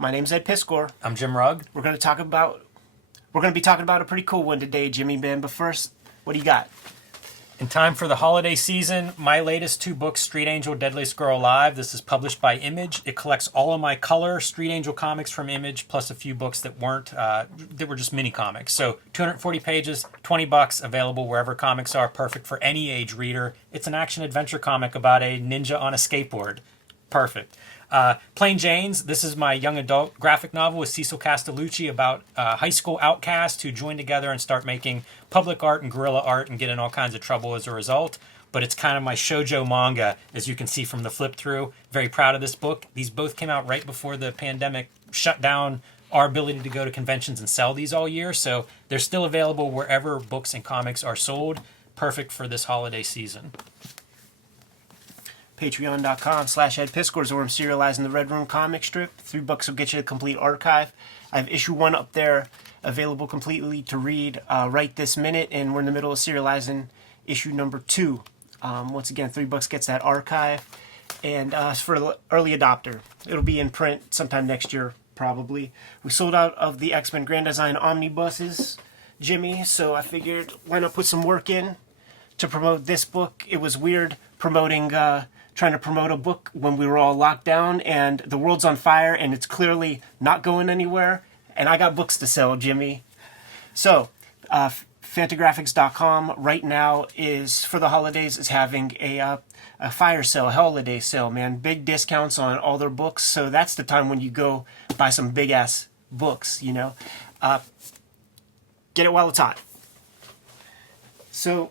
My name's Ed Piscor. I'm Jim Rugg. We're going to be talking about a pretty cool one today, Jimmy Ben. But first, what do you got? In time for the holiday season, my latest 2 books, Street Angel, Deadliest Girl Alive. This is published by Image. It collects all of my color Street Angel comics from Image, plus a few books that were just mini comics. So 240 pages, $20, available wherever comics are, perfect for any age reader. It's an action adventure comic about a ninja on a skateboard. Perfect. Plain Janes, this is my young adult graphic novel with Cecil Castellucci about high school outcasts who join together and start making public art and guerrilla art and get in all kinds of trouble as a result. But it's kind of my shoujo manga, as you can see from the flip through. Very proud of this book. These both came out right before the pandemic shut down our ability to go to conventions and sell these all year. So they're still available wherever books and comics are sold. Perfect for this holiday season. Patreon.com/EdPiscor is where I'm serializing the Red Room comic strip. 3 books will get you the complete archive. I have issue 1 up there available completely to read right this minute, and we're in the middle of serializing issue number 2. Once again, 3 books gets that archive. And for the early adopter, it'll be in print sometime next year, probably. We sold out of the X-Men Grand Design omnibuses, Jimmy, so I figured why not put some work in to promote this book. It was weird trying to promote a book when we were all locked down and the world's on fire and it's clearly not going anywhere. And I got books to sell, Jimmy. So, Fantagraphics.com right now is, for the holidays, is having a fire sale, a holiday sale, man. Big discounts on all their books. So that's the time when you go buy some big-ass books, you know. Get it while it's hot. So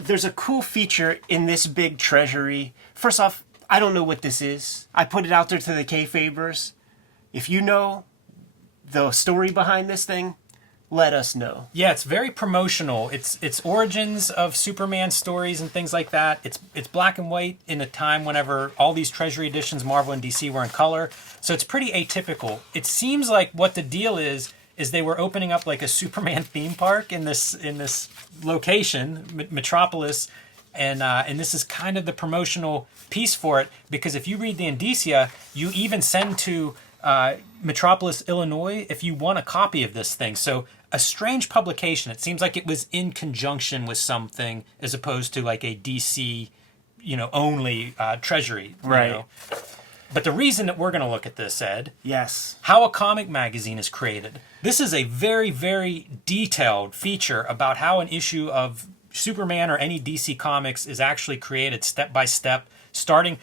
there's a cool feature in this big treasury. First off, I don't know what this is. I put it out there to the Kayfabers. If you know the story behind this thing, let us know. Yeah, it's very promotional. It's origins of Superman stories and things like that. It's black and white in a time whenever all these Treasury editions, Marvel and DC, were in color. So it's pretty atypical. It seems like what the deal is they were opening up like a Superman theme park in this location, Metropolis. And this is kind of the promotional piece for it, because if you read the indicia, you even send to Metropolis, Illinois, if you want a copy of this thing. So a strange publication. It seems like it was in conjunction with something as opposed to like a DC, only treasury. Right. But the reason that we're going to look at this, Ed, yes, how a comic magazine is created. This is a very, very detailed feature about how an issue of Superman or any DC comics is actually created step by step, starting.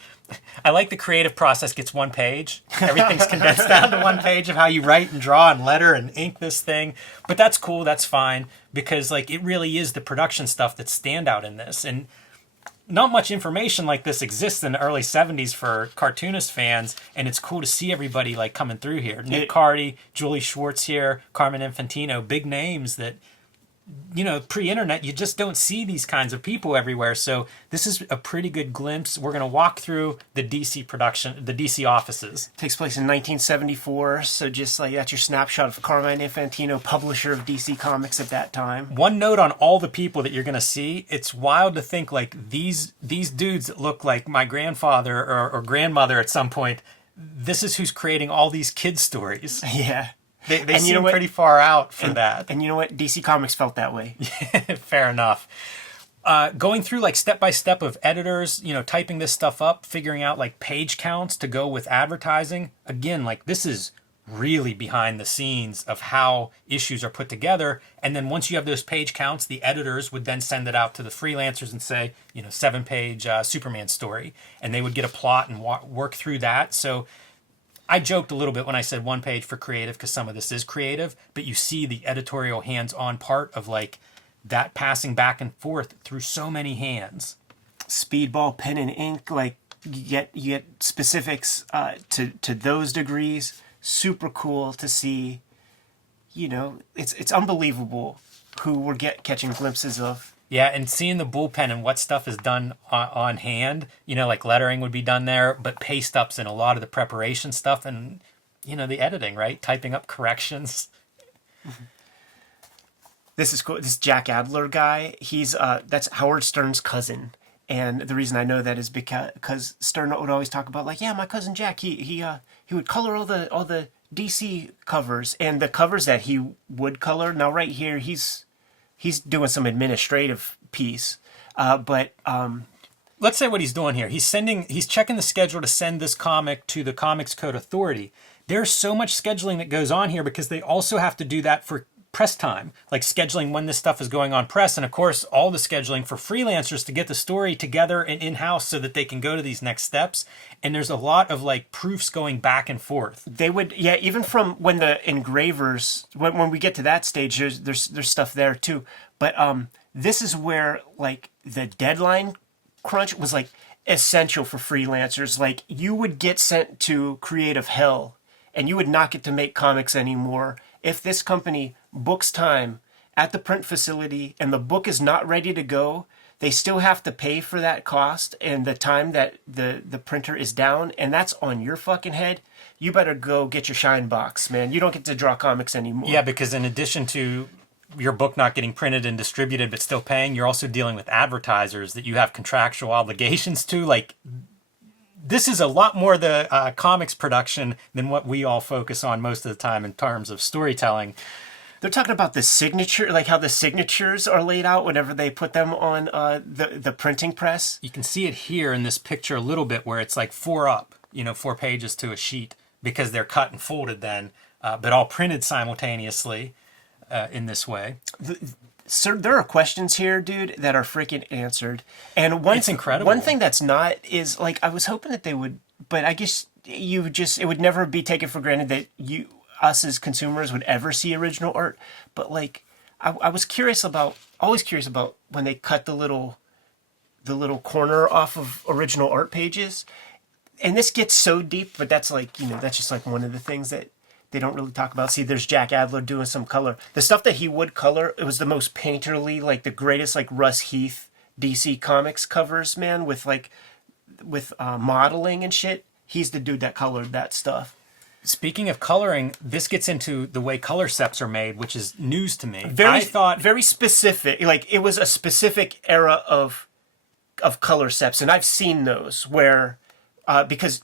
I like the creative process gets 1 page. Everything's condensed down to 1 page of how you write and draw and letter and ink this thing. But that's cool. That's fine, because it really is the production stuff that's standout in this. And not much information like this exists in the early 70s for Cartoonist fans, and it's cool to see everybody coming through here. Nick Cardy, Julie Schwartz here, Carmen Infantino, big names that, pre-internet, you just don't see these kinds of people everywhere. So this is a pretty good glimpse. We're going to walk through the DC production, the DC offices. Takes place in 1974, so just that's your snapshot of Carmine Infantino, publisher of DC Comics at that time. One note on all the people that you're going to see, it's wild to think these dudes that look like my grandfather or grandmother at some point, this is who's creating all these kids' stories. Yeah. They seem pretty far out for that. And you know what? DC Comics felt that way. Fair enough. Going through step by step of editors, typing this stuff up, figuring out page counts to go with advertising. Again, this is really behind the scenes of how issues are put together. And then once you have those page counts, the editors would then send it out to the freelancers and say, 7-page Superman story. And they would get a plot and work through that. So I joked a little bit when I said 1 page for creative, because some of this is creative, but you see the editorial hands-on part of that passing back and forth through so many hands. Speedball, pen and ink, you get specifics to those degrees. Super cool to see. It's unbelievable who we're catching glimpses of. Yeah, and seeing the bullpen and what stuff is done on hand, lettering would be done there, but paste ups and a lot of the preparation stuff and, the editing, right? Typing up corrections. This is cool. This Jack Adler guy, that's Howard Stern's cousin. And the reason I know that is because Stern would always talk about my cousin Jack, he would color all the DC covers and the covers that he would color. Now, right here, he's doing some administrative piece, but let's say what he's doing here. He's checking the schedule to send this comic to the Comics Code Authority. There's so much scheduling that goes on here because they also have to do that for press time, like scheduling when this stuff is going on press. And of course, all the scheduling for freelancers to get the story together and in-house so that they can go to these next steps. And there's a lot of like proofs going back and forth. They would, yeah, even from when the engravers, when we get to that stage, there's stuff there too. But this is where like the deadline crunch was like essential for freelancers. Like you would get sent to creative hell and you would not get to make comics anymore if this company books time at the print facility and the book is not ready to go. They still have to pay for that cost and the time that the printer is down, and that's on your fucking head. You better go get your shine box, man. You don't get to draw comics anymore. Yeah, because in addition to your book not getting printed and distributed but still paying, you're also dealing with advertisers that you have contractual obligations to. Like, this is a lot more the comics production than what we all focus on most of the time in terms of storytelling. They're talking about the signature, like how the signatures are laid out whenever they put them on the printing press. You can see it here in this picture a little bit where it's like 4 pages to a sheet because they're cut and folded then, but all printed simultaneously in this way. Sir, there are questions here, dude, that are freaking answered. And it's incredible. One thing that's not is, like, I was hoping that they would, but I guess it would never be taken for granted that us as consumers would ever see original art. But, like, I was always curious about when they cut the little corner off of original art pages. And this gets so deep, but that's like, that's just like one of the things that they don't really talk about. See, there's Jack Adler doing some color. The stuff that he would color, it was the most painterly, like the greatest, like Russ Heath DC Comics covers, man, with modeling and shit. He's the dude that colored that stuff. Speaking of coloring, this gets into the way color sets are made, which is news to me. Very specific. Like, it was a specific era of color sets, and I've seen those where, because,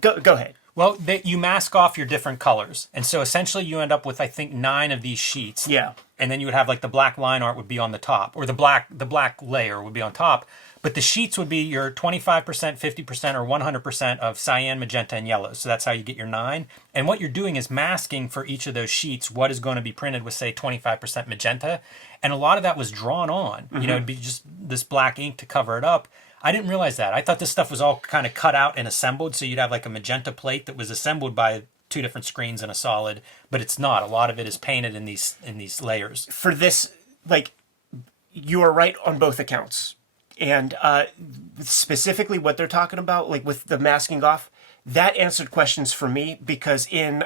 go ahead. Well, you mask off your different colors. And so essentially you end up with, I think, 9 of these sheets. Yeah. And then you would have like the black line art would be on the top, or the black layer would be on top. But the sheets would be your 25%, 50%, or 100% of cyan, magenta, and yellow. So that's how you get your 9. And what you're doing is masking for each of those sheets what is going to be printed with, say, 25% magenta. And a lot of that was drawn on. Mm-hmm. It'd be just this black ink to cover it up. I didn't realize that. I thought this stuff was all kind of cut out and assembled, so you'd have like a magenta plate that was assembled by 2 different screens in a solid, but it's not. A lot of it is painted in these layers. For this, like, you are right on both accounts. And specifically what they're talking about, like with the masking off, that answered questions for me because in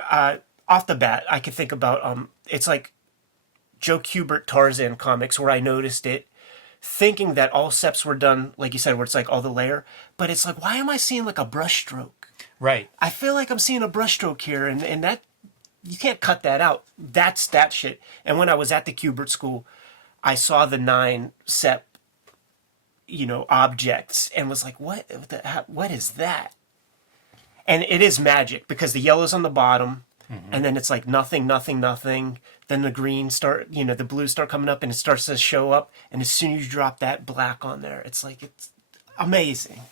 off the bat, I could think about, it's like Joe Kubert Tarzan comics where I noticed it, thinking that all steps were done, like you said, where it's like all the layer, but it's like, why am I seeing like a brush stroke? Right. I feel like I'm seeing a brush stroke here, and that, you can't cut that out. That's that shit. And when I was at the Kubert school, I saw the 9 SEP, objects, and was like, what is that? And it is magic, because the yellow's on the bottom, mm-hmm. and then it's like nothing, nothing, nothing. Then the green the blues start coming up and it starts to show up. And as soon as you drop that black on there, it's amazing.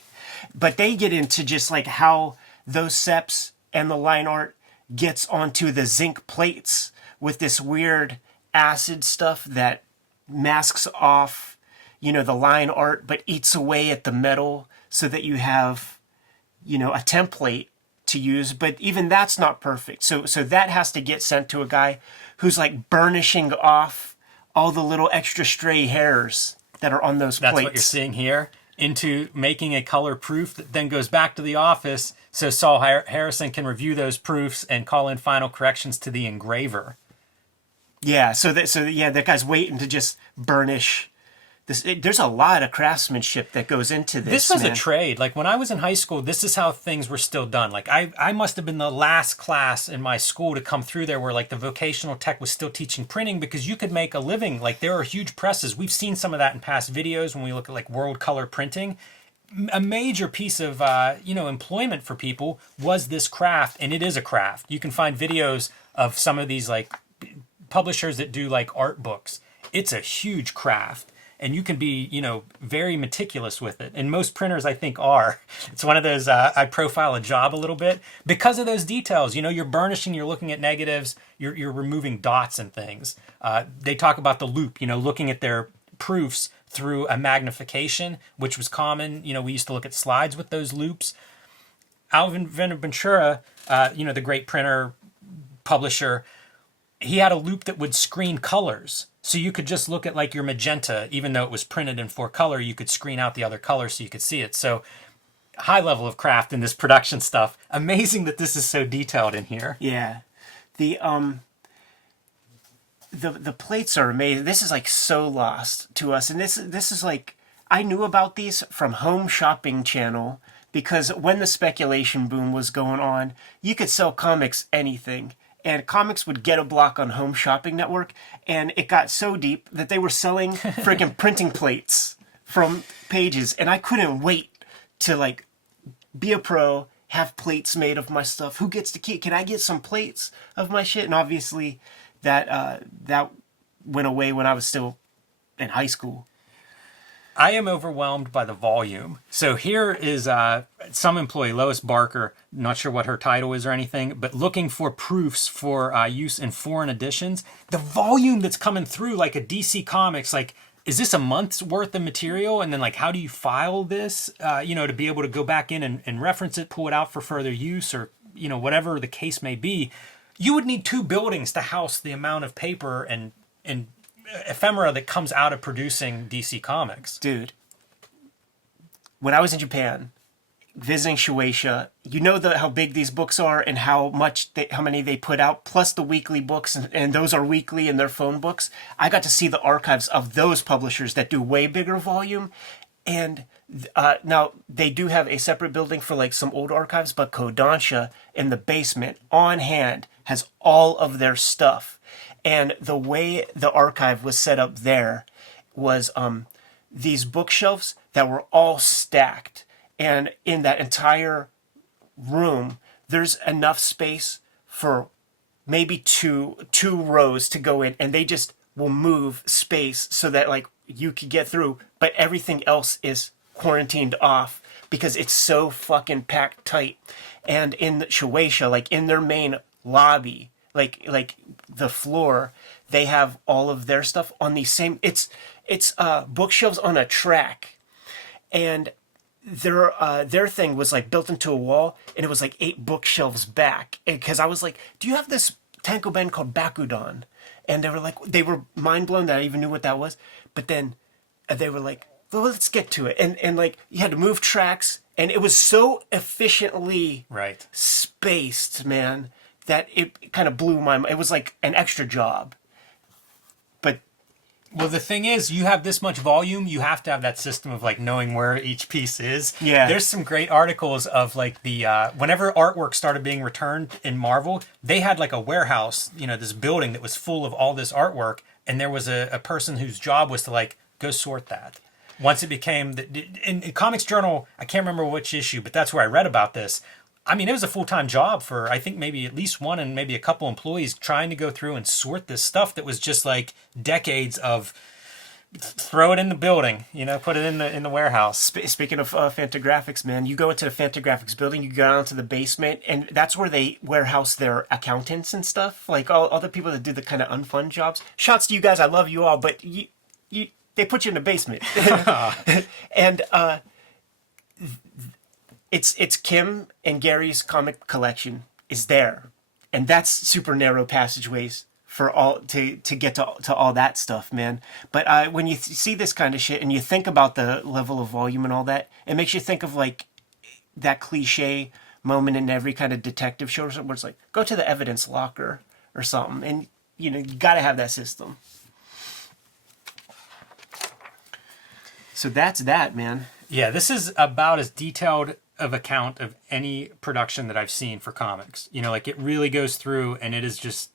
But they get into just like how those seps and the line art gets onto the zinc plates with this weird acid stuff that masks off, the line art, but eats away at the metal so that you have, a template to use, but even that's not perfect. So that has to get sent to a guy who's like burnishing off all the little extra stray hairs that are on those plates. That's what you're seeing here, into making a color proof that then goes back to the office so Saul Harrison can review those proofs and call in final corrections to the engraver. Yeah, so that guy's waiting to just burnish. There's a lot of craftsmanship that goes into this. This was a trade. Like when I was in high school, this is how things were still done. Like I must have been the last class in my school to come through there where like the vocational tech was still teaching printing, because you could make a living. Like there are huge presses. We've seen some of that in past videos when we look at like World Color Printing. a major piece of employment for people was this craft, and it is a craft. You can find videos of some of these like publishers that do like art books. It's a huge craft, and you can be very meticulous with it, and most printers I think are. It's one of those I profile a job a little bit because of those details. You're burnishing, you're looking at negatives, you're removing dots and things. They talk about the loop, looking at their proofs through a magnification, which was common. We used to look at slides with those loops. Alvin Ventura, the great printer publisher, he had a loop that would screen colors. So you could just look at like your magenta, even though it was printed in 4-color, you could screen out the other colors so you could see it. So high level of craft in this production stuff. Amazing that this is so detailed in here. Yeah. The plates are amazing. This is like so lost to us, and this is like, I knew about these from Home Shopping Channel, because when the speculation boom was going on, you could sell comics anything, and comics would get a block on Home Shopping Network, and it got so deep that they were selling freaking printing plates from pages, and I couldn't wait to like be a pro, have plates made of my stuff. Who gets to keep? Can I get some plates of my shit? And obviously that went away when I was still in high school. I am overwhelmed by the volume. So here is some employee, Lois Barker, not sure what her title is or anything, but looking for proofs for use in foreign editions. The volume that's coming through, like a DC Comics, like, is this a month's worth of material? And then like, how do you file this, to be able to go back in and reference it, pull it out for further use, or, whatever the case may be. You would need 2 buildings to house the amount of paper and ephemera that comes out of producing DC Comics. Dude, when I was in Japan visiting Shueisha, how big these books are and how many they put out, plus the weekly books, and those are weekly and they're phone books. I got to see the archives of those publishers that do way bigger volume. And now they do have a separate building for like some old archives, but Kodansha in the basement on hand has all of their stuff. And the way the archive was set up there was these bookshelves that were all stacked. And in that entire room, there's enough space for maybe two rows to go in, and they just will move space so that like you could get through, but everything else is quarantined off because it's so fucking packed tight. And in Shueisha, like in their main lobby, like the floor, they have all of their stuff on the same, it's bookshelves on a track, and their thing was like built into a wall, and it was like 8 bookshelves back. Because I was like, do you have this Tanko Ben called Bakudan? And they were mind blown that I even knew what that was. But then they were like, well, let's get to it. And like, you had to move tracks, and it was so efficiently spaced, man, that it kind of blew my mind. It was like an extra job. But well, the thing is, you have this much volume, you have to have that system of like knowing where each piece is. Yeah. There's some great articles of like the whenever artwork started being returned in Marvel, they had like a warehouse, this building that was full of all this artwork, and there was a person whose job was to like go sort that. Once it became in Comics Journal, I can't remember which issue, but that's where I read about this. I mean, it was a full-time job for, I think, maybe at least one and maybe a couple employees trying to go through and sort this stuff that was just like decades of throw it in the building, put it in the warehouse. Speaking of Fantagraphics, man, you go into the Fantagraphics building, you go down to the basement, and that's where they warehouse their accountants and stuff, like all the people that do the kind of unfun jobs. Shouts to you guys, I love you all, but they put you in the basement. And it's Kim and Gary's comic collection is there, and that's super narrow passageways for all to get to all that stuff, man. But when you see this kind of shit and you think about the level of volume and all that, it makes you think of like that cliche moment in every kind of detective show where it's like, go to the evidence locker or something, and you got to have that system. So that's that, man. Yeah, this is about as detailed of account of any production that I've seen for comics. Like it really goes through, and it is just,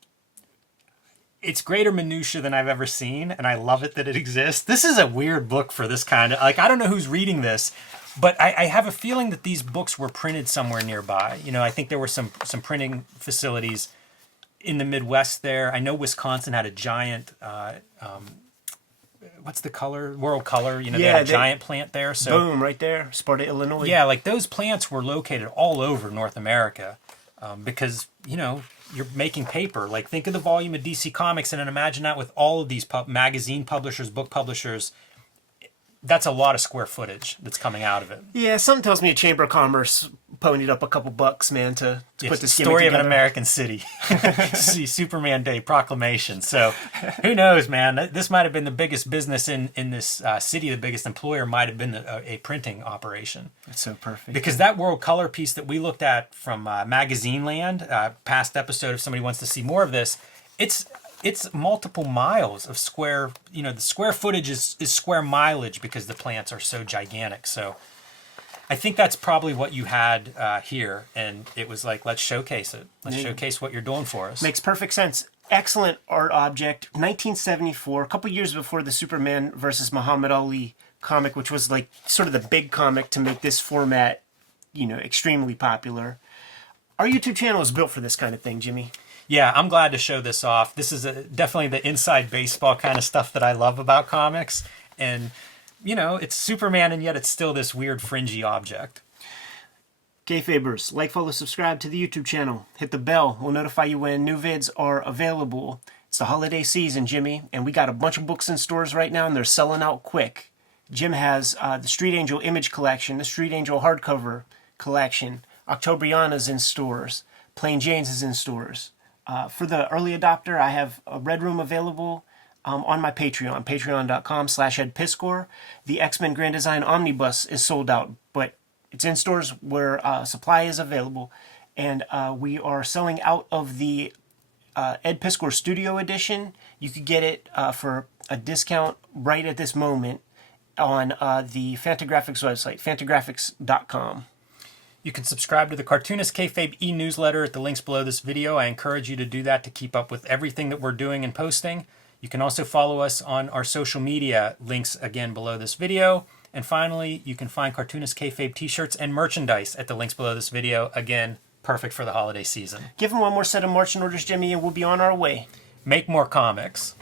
it's greater minutia than I've ever seen, and I love it that it exists. This is a weird book for this kind of, like, I don't know who's reading this, But I have a feeling that these books were printed somewhere nearby. You know, I think there were some printing facilities in the Midwest there. I know Wisconsin had a giant, what's the color? World Color. You know, they had a giant plant there. So boom, right there, Sparta, Illinois. yeah, like those plants were located all over North America because, you know, you're making paper. Like, think of the volume of DC Comics and then imagine that with all of these magazine publishers, book publishers. That's a lot of square footage that's coming out of it. Yeah, something tells me a Chamber of Commerce ponied up a couple bucks, man, to put this story together. of an American city. See, Superman Day proclamation. So who knows, man? This might have been the biggest business in this city. The biggest employer might have been a printing operation. That's so perfect. Because that World Color piece that we looked at from Magazine Land, past episode, if somebody wants to see more of this, it's multiple miles of square, you know, the square footage is square mileage because the plants are so gigantic. So I think that's probably what you had here. And it was like, let's showcase it. Let's showcase what you're doing for us. Makes perfect sense. Excellent art object. 1974, a couple years before the Superman versus Muhammad Ali comic, which was like sort of the big comic to make this format, you know, extremely popular. Our YouTube channel is built for this kind of thing, Jimmy. Yeah, I'm glad to show this off. This is definitely the inside baseball kind of stuff that I love about comics. And, you know, it's Superman, and yet it's still this weird fringy object. Kayfabers, like, follow, subscribe to the YouTube channel. Hit the bell. We'll notify you when new vids are available. It's the holiday season, Jimmy, and we got a bunch of books in stores right now, and they're selling out quick. Jim has the Street Angel Image Collection, the Street Angel Hardcover Collection. Octobriana's in stores. Plain Jane's is in stores. For the early adopter, I have a Red Room available on my Patreon, patreon.com/edpiskor. The X-Men Grand Design Omnibus is sold out, but it's in stores where supply is available. And we are selling out of the Ed Piskor Studio Edition. You could get it for a discount right at this moment on the Fantagraphics website, fantagraphics.com. You can subscribe to the Cartoonist Kayfabe e-newsletter at the links below this video. I encourage you to do that to keep up with everything that we're doing and posting. You can also follow us on our social media, links again below this video. And finally, you can find Cartoonist Kayfabe t-shirts and merchandise at the links below this video. Again, perfect for the holiday season. Give them one more set of marching orders, Jimmy, and we'll be on our way. Make more comics.